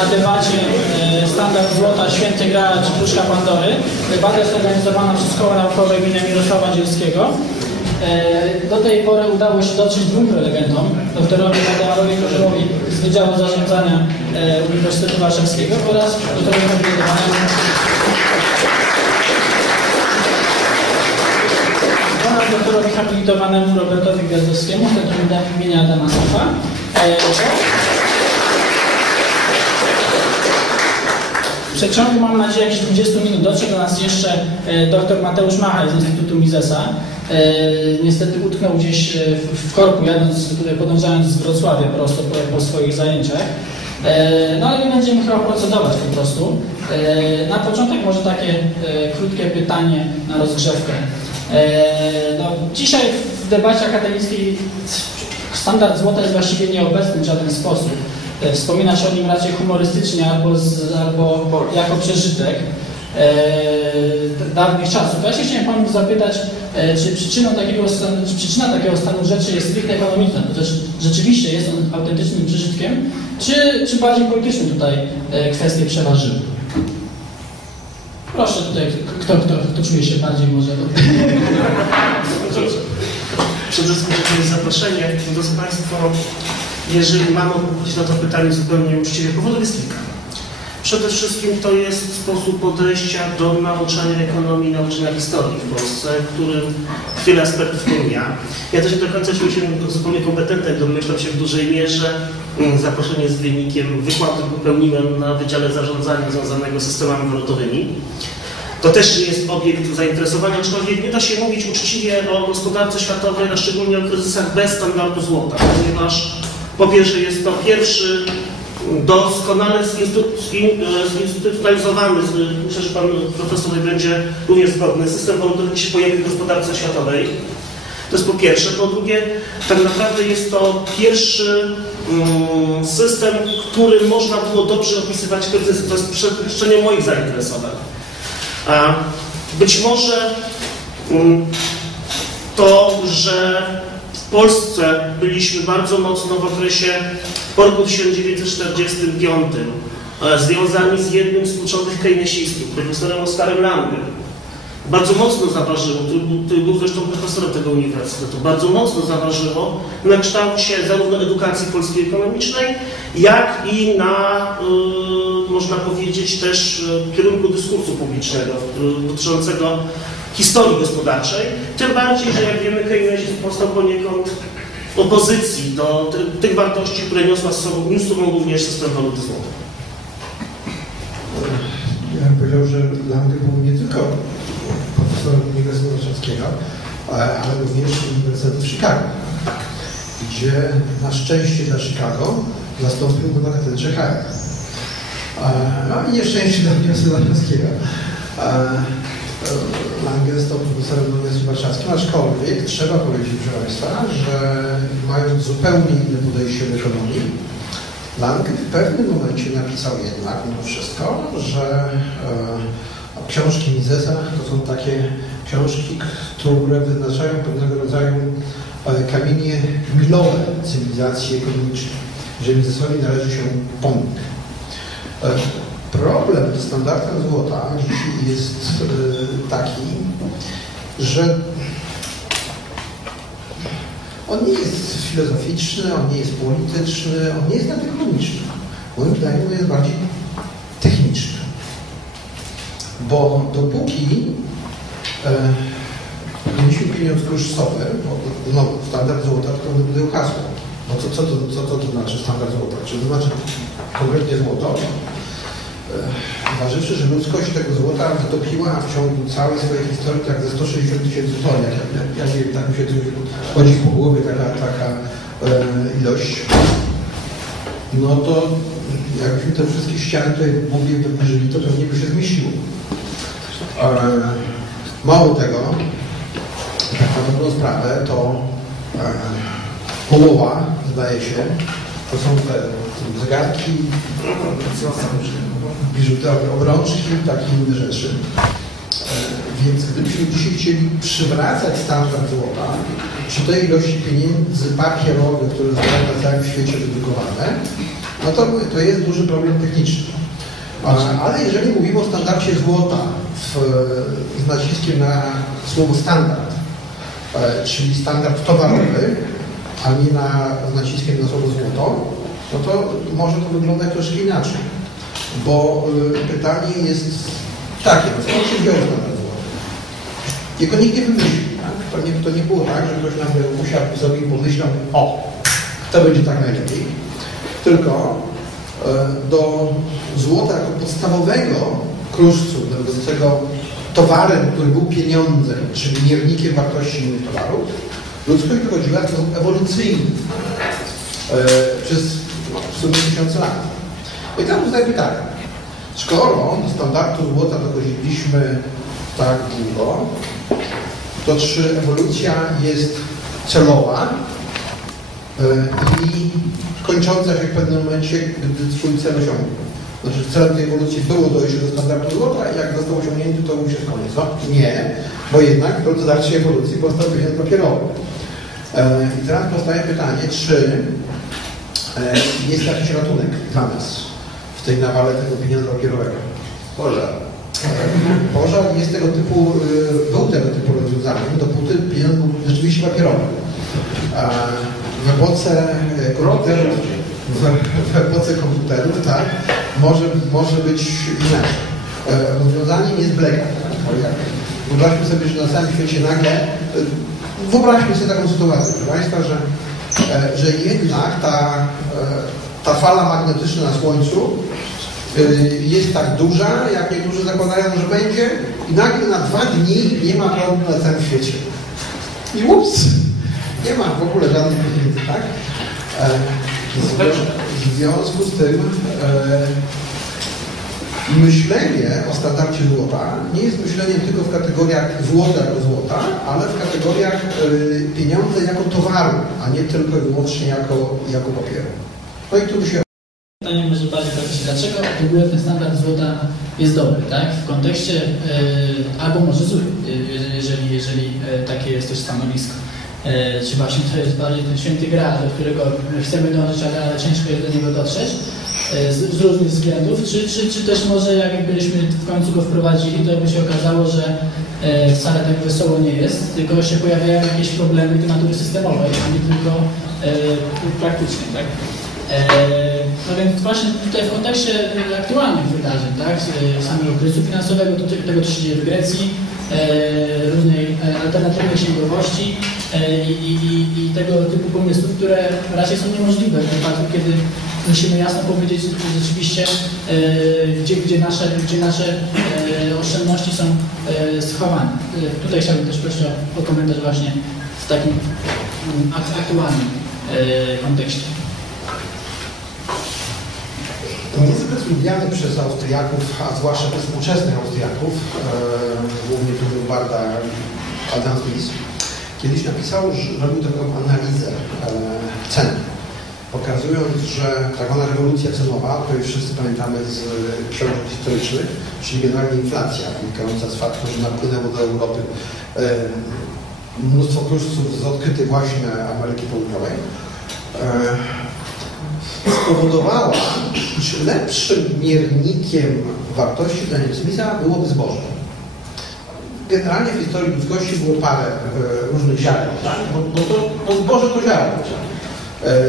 na debacie e, Standard Złota, Święty Graal czy Puszka Pandory. Debata jest organizowana przez Koło Naukowe imienia Mirosława Dzielskiego. E, Do tej pory udało się dotrzeć dwóm prelegentom, doktorowi Tadeuszowi Kożełowi z Wydziału Zarządzania e, Uniwersytetu Warszawskiego oraz doktorowi habilitowanemu doktorowi habilitowanemu Robertowi Gwiazdowskiemu z imienia Adama Sofa. Przeciągu, mam nadzieję, jakichś 20 minut dotrze do nas jeszcze e, dr Mateusz Machaj z Instytutu Misesa. E, niestety utknął gdzieś e, w, korku, jadąc, podążając z Wrocławia prosto po, po swoich zajęciach. No ale my będziemy chyba procedować po prostu. Na początek może takie krótkie pytanie na rozgrzewkę. No, dzisiaj w debacie akademickiej standard złota jest właściwie nieobecny w żaden sposób. E, Wspomina się o nim raczej humorystycznie albo, z, albo jako przeżytek e, dawnych czasów. Ja się chciałem Panu zapytać, e, czy przyczyną takiego stanu, czy przyczyna takiego stanu rzeczy jest stricte ekonomiczna, to też rzeczywiście jest on autentycznym przeżytkiem, czy, czy bardziej polityczne tutaj e, kwestie przeważyły? Proszę tutaj, kto, kto, kto czuje się bardziej może... Przede wszystkim dziękuję za zaproszenie. Drodzy Państwo, jeżeli mam odpowiedzieć na to pytanie zupełnie uczciwie, powodów jest kilka. Przede wszystkim to jest sposób podejścia do nauczania ekonomii, nauczania historii w Polsce, który wiele aspektów pomija. Ja też nie do końca czuję się zupełnie kompetentny, domyślam się w dużej mierze. Mm, Zaproszenie z wynikiem wykładu popełniłem na Wydziale Zarządzania związanego z systemami walutowymi. To też nie jest obiekt zainteresowania, aczkolwiek nie da się mówić uczciwie o gospodarce światowej, a szczególnie o kryzysach bez standardu złota, ponieważ po pierwsze jest to pierwszy doskonale zinstytu- in- zinstytucjonalizowany, myślę, że pan profesor będzie również zgodny, system walutowy się pojawił w gospodarce światowej. To jest po pierwsze. Po drugie, tak naprawdę jest to pierwszy mm, system, który można było dobrze opisywać kryzysy. To jest przestrzenie moich zainteresowań. A być może mm, to, że w Polsce byliśmy bardzo mocno w okresie po roku 1945 e, związani z jednym z kluczowych keynesistów, profesorem Oskarem Langem. Bardzo mocno zaważyło, ty, był- zresztą profesorem tego uniwersytetu, bardzo mocno zaważyło na kształcie zarówno edukacji polskiej ekonomicznej, jak i na, y, można powiedzieć, też y, kierunku dyskursu publicznego dotyczącego historii gospodarczej. Tym bardziej, że jak wiemy, Keynesizm powstał poniekąd w opozycji do ty, tych wartości, które niosła z sobą, niósł sobą również system waluty. Ja bym powiedział, że Lange był nie tylko profesorem Uniwersytetu Warszawskiego, ale również Uniwersytetu w Chicago, gdzie na szczęście dla Chicago zastąpił go na katedrze. E, No i nieszczęście dla Uniwersytetu Warszawskiego. Lange został profesorem na Uniwersytecie Warszawskim, aczkolwiek trzeba powiedzieć, proszę Państwa, że mając zupełnie inne podejście do ekonomii, Lang w pewnym momencie napisał jednak mimo wszystko, że e, książki Misesa to są takie książki, które wyznaczają pewnego rodzaju e, kamienie milowe cywilizacji ekonomicznej, że Misesowi należy się pomnik. E, problem ze standardem złota jest e, taki, że on nie jest filozoficzny, on nie jest polityczny, on nie jest nawet ekonomiczny. Moim zdaniem jest bardziej techniczny. Bo dopóki e, mieliśmy pieniądz kruszcowy, bo no, standard złota to wybudował hasło. No co, co, co, co to znaczy standard złota? Czy to znaczy konkretnie złoto? E, Zważywszy, że ludzkość tego złota wytopiła w ciągu całej swojej historii tak ze 160 tysięcy ton, jak, jak, jak wiem, tak mi się chodzi po głowie taka, taka e, ilość, no to jakbyśmy te wszystkie ściany tutaj mówię wybliżyli, to pewnie by się zmieściło. E, mało tego, tak na dobrą sprawę, to e, połowa, zdaje się, to są te zegarki, biżuterie, obrączki, takie inne rzeczy. E, Więc gdybyśmy dzisiaj chcieli przywracać standard złota przy tej ilości pieniędzy papierowych, które zostały na całym świecie wydukowane, no to, to jest duży problem techniczny. Ale jeżeli mówimy o standardzie złota w, z naciskiem na słowo standard, e, czyli standard towarowy, a nie na, z naciskiem na słowo złoto, no to może to wyglądać troszkę inaczej. Bo y, pytanie jest takie, skąd się wziął standard złota? Jego nikt nie wymyślił. Tak? To, nie, było tak, że ktoś nagle usiadł sobie i pomyślał, o, to będzie tak najlepiej. Tylko e, do złota jako podstawowego kruszcu, będącego towarem, który był pieniądzem, czyli miernikiem wartości innych towarów, ludzkość dochodziła w sposób ewolucyjny e, przez w sumie tysiące lat. I tam zostaje pytanie, skoro do standardu złota dochodziliśmy tak długo, to czy ewolucja jest celowa e, i kończąca się w pewnym momencie, gdy swój cel osiągnie. Znaczy celem tej ewolucji było dojście do standardu złota i jak został osiągnięty, to już jest koniec. No, nie, bo jednak w trakcie ewolucji powstał pieniądz papierowy. E, I teraz powstaje pytanie, czy e, jest jakiś ratunek dla nas w tej nawale tego pieniądza papierowego? Pożar. Pożar jest tego typu, y, był tego typu rozwiązaniem, dopóty pieniądz był rzeczywiście papierowy. W epoce e, komputerów, w, epoce komputerów, tak, może, może być inaczej. E, Rozwiązaniem jest blackout. Wyobraźmy sobie, że na całym świecie nagle, e, wyobraźmy sobie taką sytuację, proszę Państwa, że, e, że jednak ta, e, ta fala magnetyczna na Słońcu y, jest tak duża, jak niektórzy zakładają, że będzie i nagle na dwa dni nie ma prądu na całym świecie. I ups, nie ma w ogóle żadnych pieniędzy, tak? E, W, związku- z tym e, myślenie o standardzie złota nie jest myśleniem tylko w kategoriach złota jako złota, ale w kategoriach e, pieniądze jako towaru, a nie tylko i wyłącznie jako, jako papieru. No i tu się Pytanie może bardziej praktycznie, dlaczego w ogóle ten standard złota jest dobry, tak? W kontekście, e, albo może zły, e, jeżeli, jeżeli e, takie jest też stanowisko. Czy właśnie to jest bardziej ten święty graal, do którego chcemy dążyć, ale, ale ciężko jest do niego dotrzeć z, z różnych względów, czy, czy, czy też może jakbyśmy w końcu go wprowadzili, to by się okazało, że wcale tak wesoło nie jest, tylko się pojawiają jakieś problemy natury systemowej, a nie tylko praktycznej, tak? E, No więc właśnie tutaj w kontekście e, aktualnych wydarzeń, tak, z- samego kryzysu finansowego, do te- tego, co się dzieje w Grecji, e, różnej e, alternatywnej księgowości e, i, i, i- tego typu pomysłów, które raczej są niemożliwe w wypadku, kiedy musimy jasno powiedzieć rzeczywiście, e, gdzie, gdzie nasze, gdzie nasze e, oszczędności są e, schowane. E, Tutaj chciałbym też prosić o, komentarz właśnie w takim mm, ak- aktualnym e, kontekście. Niezbyt lubiany przez Austriaków, a zwłaszcza współczesnych Austriaków, e, głównie tu był Barda Adam Smith, kiedyś napisał, że robił taką analizę e, cen, pokazując, że tak zwana rewolucja cenowa, o której wszyscy pamiętamy z książek historycznych, czyli generalnie inflacja wynikająca z faktu, że napłynęło do Europy e, mnóstwo kruszców z odkrytej właśnie Ameryki Południowej, spowodowała, iż lepszym miernikiem wartości dla Smitha byłoby zboże. Generalnie w historii ludzkości było parę e, różnych ziaren, tak? bo, bo to bo zboże to ziarno. E,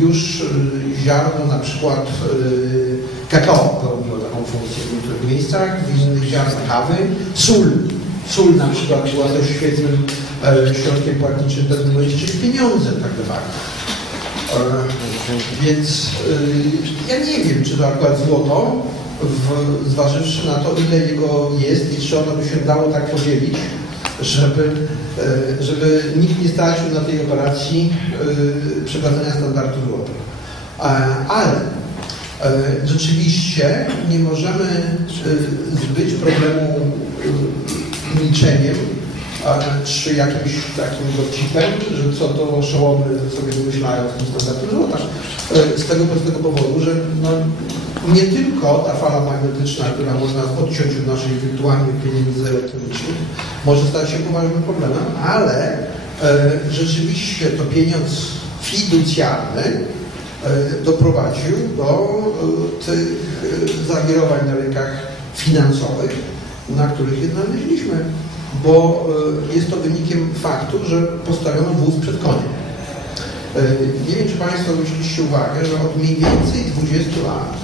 już e, ziarno na przykład e, kakao pełniło taką funkcję w niektórych miejscach, w innych ziarno kawy, sól. Sól na przykład była dość świetnym e, środkiem płatniczym w czyli pieniądze tak de facto. Więc y, ja nie wiem, czy to akurat złoto, w, zważywszy na to, ile jego jest i czy ono by się dało tak podzielić, żeby, e, żeby nikt nie stracił na tej operacji y, przekazania standardu złota. E, Ale rzeczywiście nie możemy y, zbyć problemu y, milczeniem, czy jakimś takim dowcipem, że co to oszołomy sobie wymyślają w tym standardzie złota. E, Z tego prostego powodu, że no, nie tylko ta fala magnetyczna, która można odciąć od naszych wirtualnych pieniędzy elektronicznych, może stać się poważnym problemem, ale e, rzeczywiście to pieniądz fiducjarny e, doprowadził do tych zawirowań na rynkach finansowych, na których je znaleźliśmy, bo e, jest to wynikiem faktu, że postawiono wóz przed koniem. E, Nie wiem, czy Państwo zwróciliście uwagę, że od mniej więcej 20 lat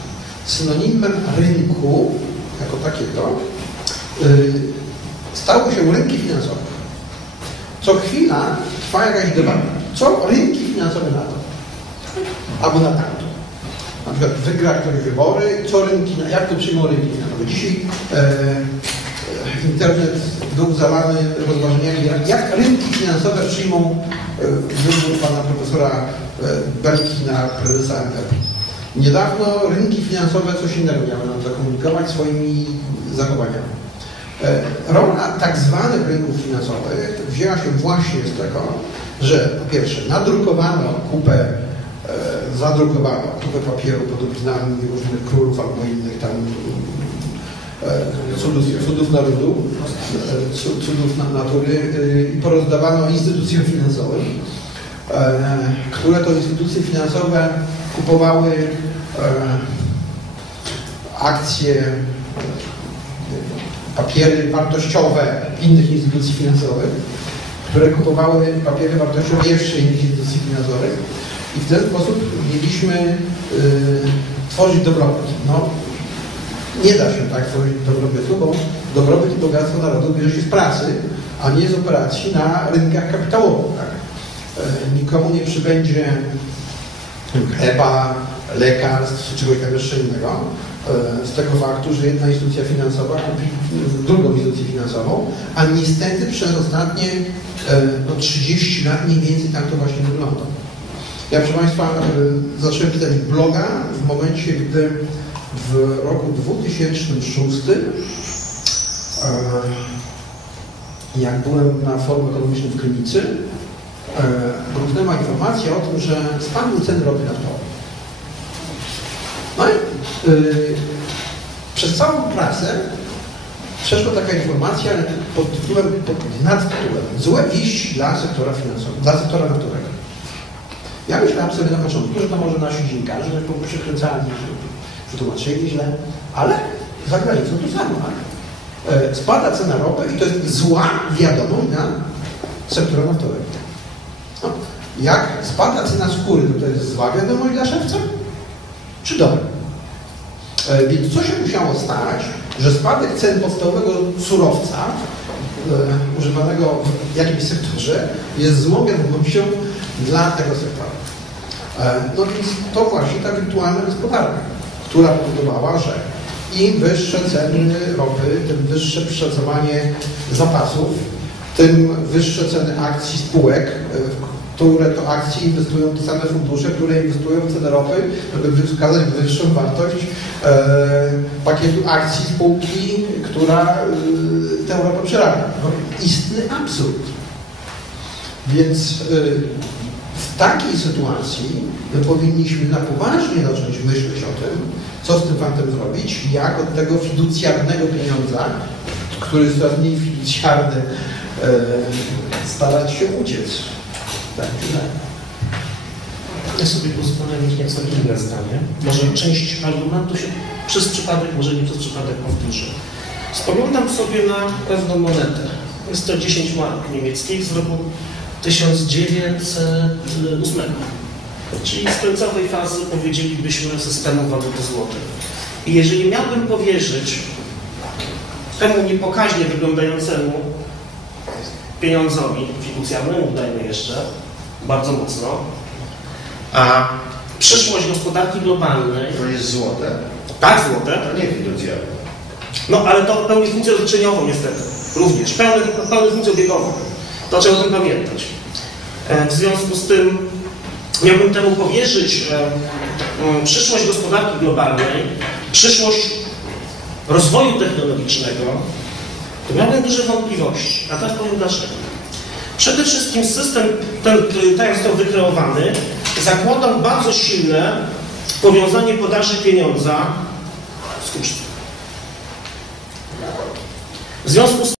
synonimem rynku jako takiego y, stały się rynki finansowe. Co chwila trwa jakaś debata. Co rynki finansowe na to? Albo na tamto. Na przykład wygra ktoś wybory, co rynki, jak to przyjmą rynki finansowe. Dzisiaj e, e, internet był zalany rozważaniami, jak, jak rynki finansowe przyjmą e, wybór pana profesora e, Belki na prezesa NFP. Niedawno rynki finansowe coś innego miały nam zakomunikować swoimi zachowaniami. E, Rola tak zwanych rynków finansowych wzięła się właśnie z tego, że po pierwsze nadrukowano kupę, zadrukowano kupę papieru pod różnych królów albo innych tam cudów, cudów narodu, e, cu- cudów na- natury e, i porozdawano instytucjom finansowym, e, które to instytucje finansowe kupowały e, akcje, e, papiery wartościowe innych instytucji finansowych, które kupowały papiery wartościowe jeszcze innych instytucji finansowych i w ten sposób mieliśmy tworzyć dobrobyt. No, nie da się tak tworzyć dobrobytu, bo dobrobyt i bogactwo narodu bierze się z pracy, a nie z operacji na rynkach kapitałowych. Tak? E, Nikomu nie przybędzie chleba, lekarstw czy czegoś tam jeszcze innego e, z tego faktu, że jedna instytucja finansowa kupi drugą instytucję finansową, a niestety przez ostatnie e, no, 30 lat mniej więcej tak to właśnie wygląda. Ja proszę Państwa zacząłem pisać bloga w momencie, gdy w roku 2006 e, jak byłem na forum ekonomicznym w Krynicy, e, bruknęła informacja o tym, że spadły ceny ropy naftowej. No i y, przez całą prasę przeszła taka informacja pod tytułem, pod nadtytułem Złe wieści dla sektora finansowego, dla sektora naftowego. Ja myślałem sobie na początku, że to może nasi dziennikarze że po przekręcali, że wytłumaczyli źle, ale za granicą to samo. Tak? E, Spada cena ropy i to jest zła wiadomość dla sektora naftowego. No, jak spada cena skóry, to to jest zła wiadomość dla szewca? Czy dobra? E, Więc co się musiało stać, że spadek cen podstawowego surowca e, używanego w jakimś sektorze jest złą wiadomością dla tego sektora? No więc to właśnie ta wirtualna gospodarka, która powodowała, że im wyższe ceny ropy, tym wyższe przeszacowanie zapasów, tym wyższe ceny akcji spółek, e, które to akcje inwestują te same fundusze, które inwestują w cenę ropy, żeby wskazać wyższą wartość e, pakietu akcji spółki, która e, tę ropę przerabia. No, istny absurd. Więc e, takiej sytuacji my powinniśmy na poważnie zacząć myśleć o tym, co z tym fantem zrobić, jak od tego fiducjarnego pieniądza, który jest coraz mniej fiducjarny, e, starać się uciec. Tak, źle. Ja sobie pozwolę mieć nieco inne zdanie. Może część argumentu się przez przypadek, może nie przez przypadek powtórzę. Spoglądam sobie na pewną monetę. Jest to 10 mark niemieckich z roku 1908. Czyli z końcowej fazy powiedzielibyśmy systemu waluty złotej. I jeżeli miałbym powierzyć temu niepokaźnie wyglądającemu pieniądzowi fiducjarnemu, dajmy jeszcze, bardzo mocno, a przyszłość gospodarki globalnej, To jest złote, tak złote, to nie fiducjarne. no ale to pełni funkcję rozliczeniową niestety, również, pełni, pełni funkcję obiegową. To trzeba o tym pamiętać. E, W związku z tym miałbym temu powierzyć e, przyszłość gospodarki globalnej, przyszłość rozwoju technologicznego, to miałbym duże wątpliwości. A teraz powiem dlaczego. Przede wszystkim system, ten, który tak został wykreowany, zakładał bardzo silne powiązanie podaży pieniądza z ucztą. W związku z